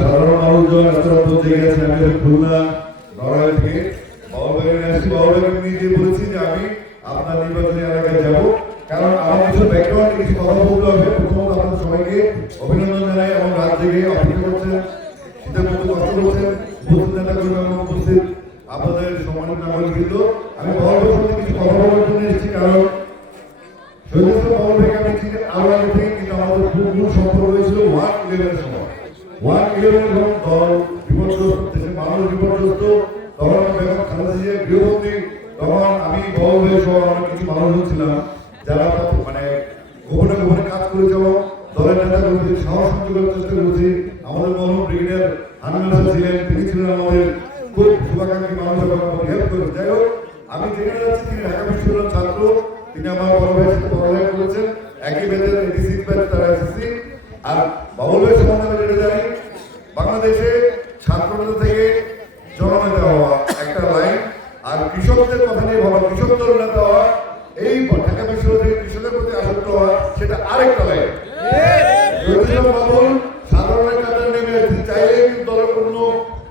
সাধারণ মানুষজন রাস্তার পথে গেছেন। আমি খুলনা নড়াইল থেকে বাবুবাইকে নিজে বলেছি যে আমি আপনার নির্বাচনী এলাকায় যাব, কারণ আমার কিছু ব্যাকগ্রাউন্ড কিছু কথা বলতে হবে। প্রথমত আপনাদের সবাইকে অভিনন্দন জানাই এবং রাত জেগে অপেক্ষা করছেন, শীতের মতো কষ্ট করছেন, উপস্থিত নেতা কর্মী এবং উপস্থিত আপনাদের সম্মানিত নাগরিকবৃন্দ। আমি বাবুবাইয়ের সাথে কিছু কথা বলার জন্য এসেছি, কারণ শহীদ বাবুবাইকে আমি ঠিক আরো আগে থেকে কিন্তু আমাদের মূল সম্পর্ক হয়েছিল 1/11 সময়। 1/11 দল বিপর্যস্ত, দেশের মানুষ বিপর্যস্ত, তখন বেগম খালেদা জিয়া গৃহবন্দী। তখন আমি বাবুবাই সহ আমরা কিছু মানুষ ছিলাম যারা মানে গোপনে গোপনে কাজ করে যাওয়া দলের নেতা কর্মীদের সাহস করার চেষ্টা করেছি। আমাদের মরহুম ব্রিগেডিয়ার হান্নান ছিলেন, তিনি ছিলেন আমাদের খুব শুভাকাঙ্ক্ষী মানুষ এবং হেল্প করে। যাই হোক, আমি যেখানে যাচ্ছি তিনি ঢাকা বিশ্ববিদ্যালয়ের ছাত্র, তিনি আমার বড় ভাইয়ের সাথে পড়ালেখা করেছেন, একই ব্যাচের 86 ব্যাচ তারা এসেছি। আর বাবুল ভাই সম্বন্ধে আমি যেটা জানি, বাংলাদেশে ছাত্রনেতা থেকে জননেতা হওয়া একটা লাইন, আর কৃষকদের কথা নিয়ে ভাবা, কৃষক দল নেতা হওয়া, এই ঢাকা বিশ্ববিদ্যালয়ে কৃষকের প্রতি আসক্ত হওয়া, সেটা আরেকটা লাইন। বাবুল সাধারণের কাছে নেমে চাইলে কিন্তু দলের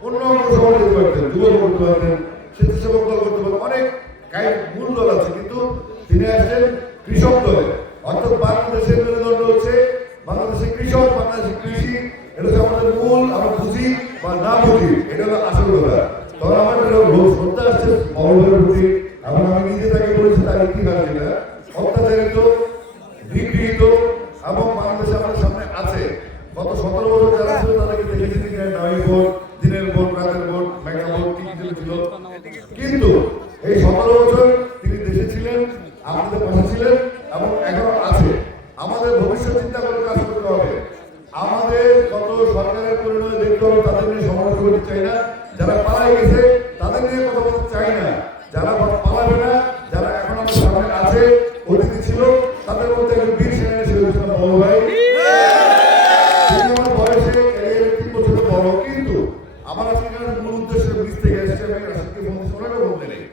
অন্য অঙ্গ সভা করতে পারতেন, যুবক করতে পারতেন, স্বেচ্ছাসেবক দল করতে পারতেন, অনেক মূল দল আছে, কিন্তু তিনি আসছেন কৃষক দলে। অর্থাৎ বাংলাদেশের মেরুদণ্ড হচ্ছে বাংলাদেশের কৃষক, বাংলাদেশের কৃষি। এটা হচ্ছে আমাদের মূল, আমরা বুঝি বা না বুঝি, এটা হলো আসল কথা। তবে আমার শ্রদ্ধা আসছে বাবুলের প্রতি, এবং আমি নিজে তাকে বলেছি তার ইতিহাস যেটা অত্যাচারিত, বিগৃহীত এবং বাংলাদেশে আমাদের সামনে আছে। গত 17 বছর যারা ছিল তাদেরকে দেখেছি নারী ভোট, দিনের ভোট, রাতের ভোট, মেঘা ভোট, কি কিছু ছিল। কিন্তু এই 17 বছর তিনি দেশে ছিলেন, আমাদের পাশে ছিলেন এবং এখনো আছে। আমাদের ভবিষ্যৎ চিন্তা করে কাজ করতে হবে। আমাদের কত সরকারের পরিণয় দেখতে হবে, তাদের নিয়ে সমালোচনা করতে চাই না। যারা পালাই গেছে তাদের নিয়ে কথা বলতে চাই না। যারা পালাবে না, যারা এখন আমাদের সামনে আছে, অতিথি ছিল, তাদের মধ্যে একজন বীর সেনানী ছিল বাবুল ভাই। আমার বয়সে ক্যারিয়ারের 3 বছরের বড়, কিন্তু আমার আজকে মূল উদ্দেশ্য নিজ থেকে এসেছে। আমি রাষ্ট্রকে বলতে ওনাকেও বলতে নেই।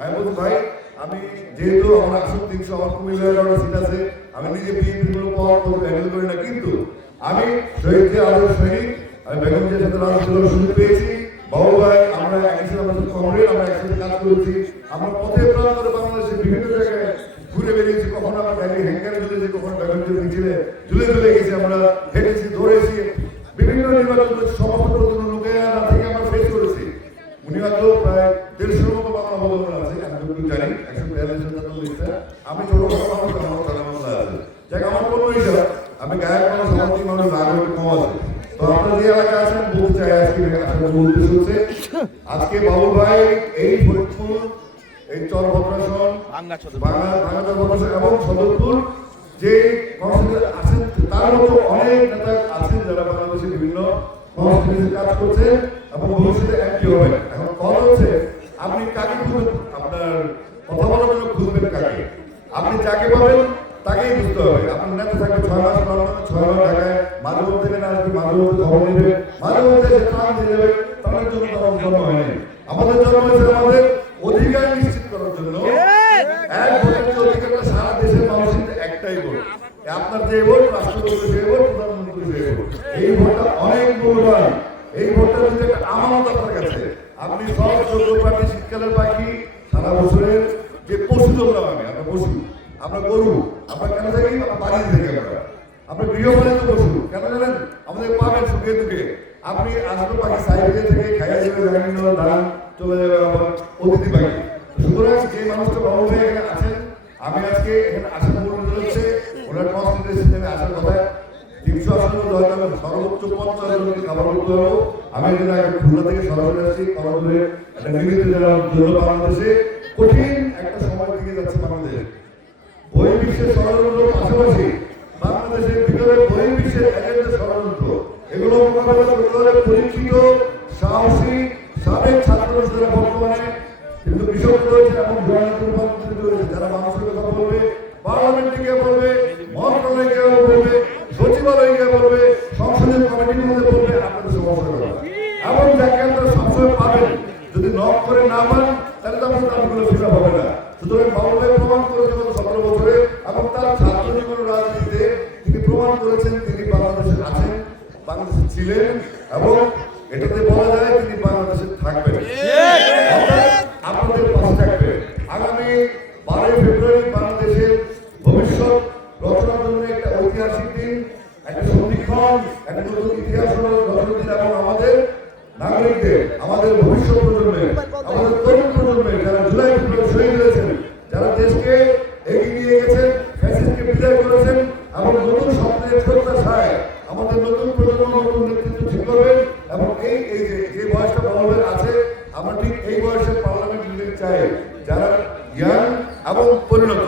আমি বলছি ভাই, আমি যেহেতু আমার আসন 300, আমার কুমিল্লার সিট আছে, আমি নিজে বিএনপির কোনো পদ হ্যান্ডেল করি না, কিন্তু আমি শহীদকে আদর্শ সৈনিক, আমি বেগম জিয়ার সাথে রাজনীতি সুযোগ পেয়েছি। বাবুল ভাই আমরা একসাথে, আমাদের কমরেড, আমরা একসাথে কাজ করেছি। আমরা পথে প্রান্তরে বাংলাদেশের বিভিন্ন জায়গায় ঘুরে বেরিয়েছি। কখনো আমরা ব্যাগে হ্যাঙ্গারে ঝুলেছি, কখনো বেগম জিয়ার মিছিলে ঝুলে গেছি, আমরা হেঁটেছি, দৌড়েছি, বিভিন্ন নির্বাচন করেছি। সমস্ত প্রতিদিন লোকে থেকে আমরা ফেস করেছি। উনি হয়তো প্রায় 150 মতো বাংলা ভবন আছে, আমি যতটুকু জানি 142 আমি ছোট বড় মানুষ, আমার সাদা মামলা আছে। যাক, আমার কোনো হিসাব, আমি গায়ক মানুষ, সামাজিক মানুষ, নাগরিক কম আছে। তো আপনারা যে এলাকা আছেন বলতে চাই, আজকে মূল উদ্দেশ্য হচ্ছে আজকে বাবুল ভাই এই ফরিদপুর, এই চরভদ্রাসন, ভাঙা এবং সদরপুর যে কর্মসূচিতে আছেন, তার মতো অনেক নেতা আছেন যারা বাংলাদেশের বিভিন্ন কর্মসূচিতে কাজ করছে এবং ভবিষ্যতে একটি হবে। এখন কথা হচ্ছে আপনি কাকে খুঁজবেন, আপনার কথা বলার জন্য খুঁজবেন কাকে? আপনি যাকে পাবেন তাকেই বুঝতে হবে। আপনার নেতা থাকবে 6 মাস, 6 মাস ঢাকায়, মাঝে মধ্যে থেকে আসবে, মাঝে মধ্যে খবর নেবে, মাঝে মধ্যে সে কাম দিয়ে যাবে। তাদের জন্য তখন জন্ম হয়নি। আমাদের জন্ম হয়েছে আমাদের অধিকার নিশ্চিত করার জন্য। এক ভোটের যে অধিকারটা সারা দেশের মানুষের একটাই ভোট। আপনার যে ভোট, রাষ্ট্রপতি যে ভোট, প্রধানমন্ত্রী যে ভোট, এই ভোটটা অনেক মূল্যবান। এই ভোটটা যদি একটা আমানত আপনার কাছে, আপনি সব চোদ্দ পাখি, শীতকালের পাখি, সারা বছরের যে পশু চললাম আমি, আমরা পশু, আমরা গরু, আমরা কেন থাকি? বাড়িতে থাকি আমরা গৃহপালিত পশু। কেন জানেন? আমাদের পাবেন সুখে দুঃখে। আপনি আসলে পাখি সাইডে থেকে খাইয়া যাবে, জানি না ধান চলে যাবে, আবার অতিথি পাখি। সুতরাং যে মানুষটা বাবুল ভাই এখানে আছেন, আমি আজকে এখানে আসার মূল হচ্ছে ওনার কনসেন্ট্রেট সিস্টেমে আসার কথা। 300 আসন হয়তো আমি সর্বোচ্চ 50 জনকে খাবার করতে পারবো। আমি যদি আগে খুলনা থেকে সরাসরি আসছি, কর্মসূচি একটা মিলিত জেলার জন্য বাংলাদেশে কঠিন একটা সময় দিকে যাচ্ছে বাংলাদেশ। বহির্বিশ্বের ষড়যন্ত্র পাশাপাশি বাংলাদেশের ভিতরে বহির্বিশ্বের এজেন্ডা ষড়যন্ত্র, এগুলো মোকাবেলা করতে হলে পরীক্ষিত, সাহসী, সাবেক ছাত্র যারা বর্তমানে কিন্তু কৃষক রয়েছে এবং রূপান্তরিত হয়েছে, যারা মানুষের কথা বলবে, পার্লামেন্টে গিয়ে বলবে, মন্ত্রণালয়ে গিয়ে বলবে, সচিবালয়ে গিয়ে বলবে, সংসদীয় কমিটির মধ্যে বলবে আপনাদের সমস্যা কথা। এবং যাকে আপনারা সবসময় পাবেন, যদি নক করে না পান তাহলে তো আপনার দামগুলো ফিরা হবে না। সুতরাং বাবুল ভাই প্রমাণ করেছে গত 17 বছরে এবং তার ছাত্র জীবনের রাজনীতিতে তিনি প্রমাণ করেছেন তিনি বাংলাদেশে আছেন। বাংলাদেশে ছিলেন এবং এটাতে বলা যায় তিনি বাংলাদেশে থাকবেন, আপনাদের পাশে থাকবেন। আগামী 12 ফেব্রুয়ারি বাংলাদেশের ভবিষ্যৎ রচনার জন্য একটা ঐতিহাসিক দিন, একটা সন্ধিক্ষণ, একটা নতুন ইতিহাস রচনার দিন এবং আমাদের নাগরিকদের, আমাদের ভবিষ্যৎ প্রজন্মের, আমাদের তরুণ প্রজন্মের যারা জুলাই বিপ্লবে শহীদ হয়েছেন, যারা দেশকে এগিয়ে নিয়ে গেছেন, ফ্যাসিস্টকে বিদায় করেছেন এবং নতুন স্বপ্নের প্রত্যাশায় আমাদের নতুন প্রজন্ম নতুন নেতৃত্ব ঠিক করবেন এবং এই যে বয়সটা বড়দের আছে, আমরা ঠিক এই বয়সের পার্লামেন্ট লিডার চাই যারা জ্ঞান এবং পরিণত,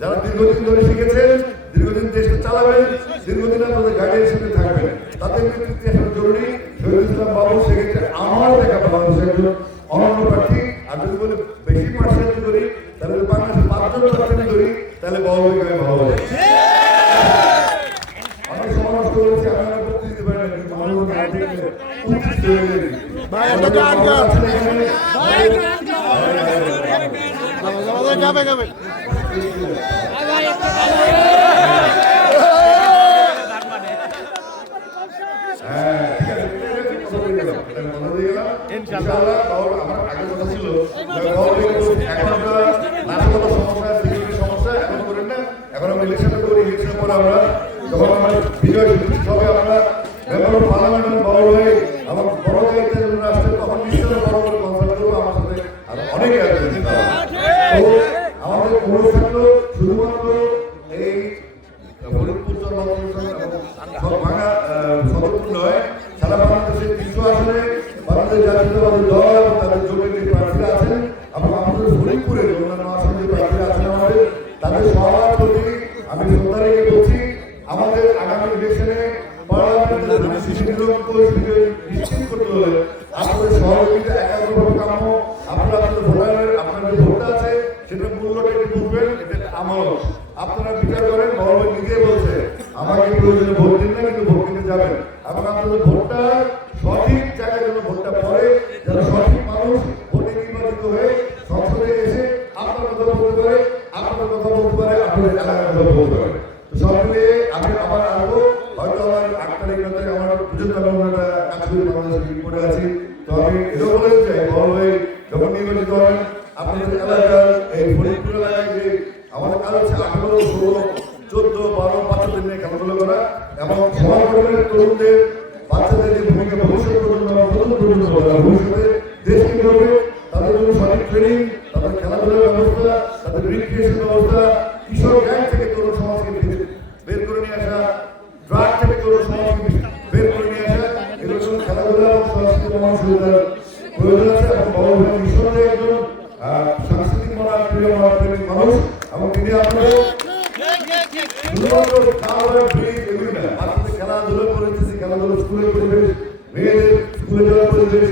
যারা দীর্ঘদিন ধরে শিখেছেন, দীর্ঘদিন দেশকে চালাবেন, দীর্ঘদিন আপনাদের গাইডের হিসেবে থাকবেন, তাদের নেতৃত্বে আসলে জরুরি। শহীদুল ইসলাম বাবু সেক্ষেত্রে আমার দেখা বাংলাদেশের একজন অনন্য প্রার্থী। আর যদি বলে বেশি পার্সেন্ট করি তাহলে বাংলাদেশের 5 জন প্রার্থী করি তাহলে বড় হয়ে গেলে ভালো হবে। অনেক সমালোচ করেছি, আমি আর করতে দিতে পারি না, কিন্তু মানুষ না দেখলে উচিত হয়ে যাবে। ইনশাআল্লাহ আমার আগে কথা ছিল সমস্যা এখন করেন না, এখন আমরা ইলেকশনটা করি, ইলেকশনের পরে আমরা যখন আমরা বিজয় সবে আমরা মেম্বার অফ পার্লামেন্টের বড় হয়ে আমার বড় দায়িত্বের জন্য আসছে, তখন নিশ্চয়ই বড় করে কনসাল্ট করবো আমার সাথে আর অনেকে আছে। তো আমাদের মূল থাকলো শুধুমাত্র এই ফরিদপুর ভাঙা সদরপুর নয়, সারা বাংলাদেশের 300 আসনে বাংলাদেশ জাতীয়তাবাদী দল এবং তাদের জোটের যে প্রার্থীরা আছেন এবং আমাদের ফরিদপুরের অন্যান্য আসনে যে প্রার্থীরা আছেন আমাদের, তাদের সবার প্রতি আমি শ্রদ্ধা রেখে বলছি, আমাদের আগামী ইলেকশনে পার্লামেন্টের নিশ্চিত করতে হলে আপনাদের সহযোগিতা একাগ্রভাবে কাম্য। আপনারা আপনাদের ভোটারের আপনার যে ভোটটা আছে সেটা মূল্যটা একটু বুঝবেন, এটা আমারও আপনারা বিচার করেন। বড় ভাই নিজে বলছে আমাকে প্রয়োজনে ভোট দিন না, কিন্তু ভোট দিতে যাবেন এবং আপনাদের ভোটটা সঠিক জায়গায় যেন ভোটটা পড়ে, যেন সঠিক মানুষ ভোটে নির্বাচিত হয়ে সংসদে এসে আপনার কথা বলতে পারে, আপনাদের কথা বলতে পারে, আপনাদের এলাকার কথা বলতে পারে। তো সব মিলিয়ে আমি আবার আসবো, হয়তো আমার 8 তারিখ রাতে আমার পুজোর কারণে আমরা কাজ করে বাংলাদেশে করে আছি। তো আমি এটাও বলে চাই বড় ভাই যখন নির্বাচিত হবেন আপনাদের এলাকার এই ফরিদপুর এলাকায় যে আমাদের কাজ হচ্ছে 18, 16, 14, 12 বাচ্চাদের নিয়ে খেলাধুলা করা এবং সবার পরিবারের তরুণদের বাচ্চাদের যে ভূমিকা ভবিষ্যৎ প্রজন্ম নতুন প্রজন্ম ভবিষ্যতে দেশ কি করবে তাদের জন্য সঠিক ট্রেনিং, তাদের খেলাধুলার ব্যবস্থা, তাদের রিক্রিয়েশন ব্যবস্থা, কিশোর গ্যাং থেকে তরুণ সমাজকে বের করে নিয়ে আসা, ড্রাগ থেকে তরুণ সমাজকে বের করে নিয়ে আসা, এগুলো জন্য খেলাধুলা এবং সংস্কৃতি মহাসুবিধার প্রয়োজন আছে। এবং বড় ভাই মিশনে একজন সাংস্কৃতিক প্রিয় মানুষ এবং তিনি আপনাদের শুধুমাত্র খেলাধুলা করে খেলাধুলা স্কুলের পরিবেশ, মেয়েদের স্কুলে যাওয়ার পরিবেশ,